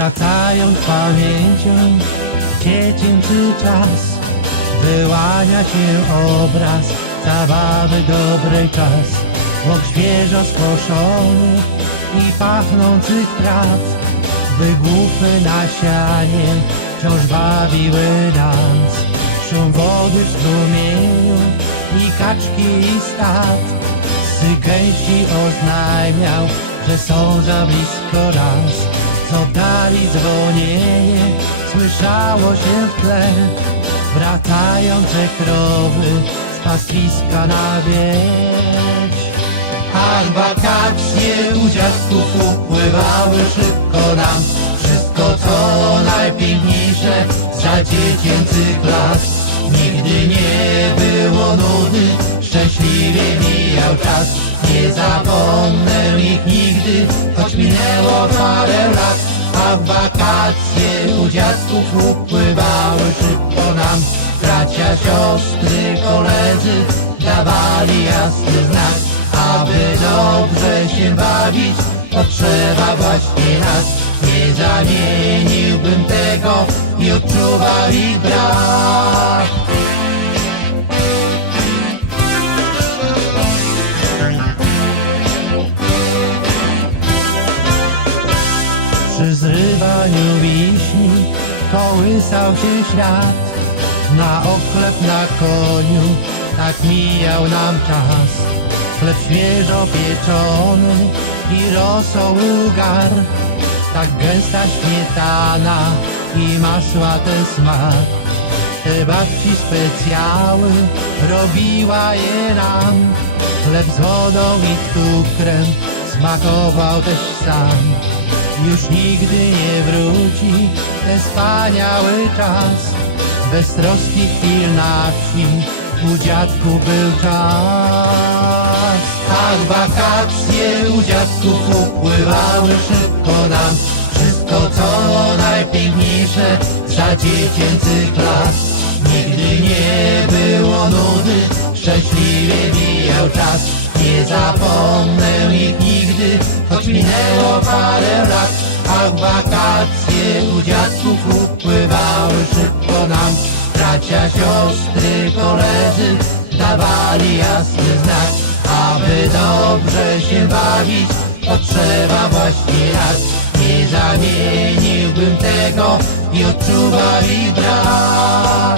wracając pamięcią dziecięcy czas Wyłania się obraz zabawy dobrej czas. Łok świeżo skoszony i pachnących traw Wygłupy na sianie wciąż bawiły nas. Szum wody w strumieniu i kaczki i stad Sygęści oznajmiał, że są za blisko raz Co dali słyszało się w tle Wracające krowy z pastwiska na wieś Ach, wakacje u dziadków upływały szybko nam. Wszystko co najpiękniejsze za dziecięcych lat Nigdy nie było nudy, szczęśliwie mijał czas. Nie zapomnę ich nigdy, choć minęło parę lat Wakacje u dziadków upływały szybko nam Bracia, siostry, koledzy dawali jasny znak aby dobrze się bawić, potrzeba właśnie nas. Nie zamieniłbym tego i odczuwał ich brak. Kołysał się świat. Na oklep na koniu, tak mijał nam czas. Chleb świeżo pieczony i rosoły gar. Tak gęsta śmietana i masła ten smak. Te babci specjały robiła je nam. Chleb z wodą i cukrem smakował też sam. Już nigdy nie wróci ten wspaniały czas. Bez troski chwil na wsi u dziadku był czas. Ach, wakacje u dziadków upływały szybko nam. Wszystko co najpiękniejsze za dziecięcych lat. Nigdy nie było nudy, szczęśliwie mijał czas. Nie zapomnę ich nigdy, choć minęło parę lat. Ach, wakacje u dziadków upływały szybko nam. Bracia, siostry, koledzy dawali jasny znak. Aby dobrze się bawić, potrzeba właśnie raz. Nie zamieniłbym tego i odczuwał ich brak.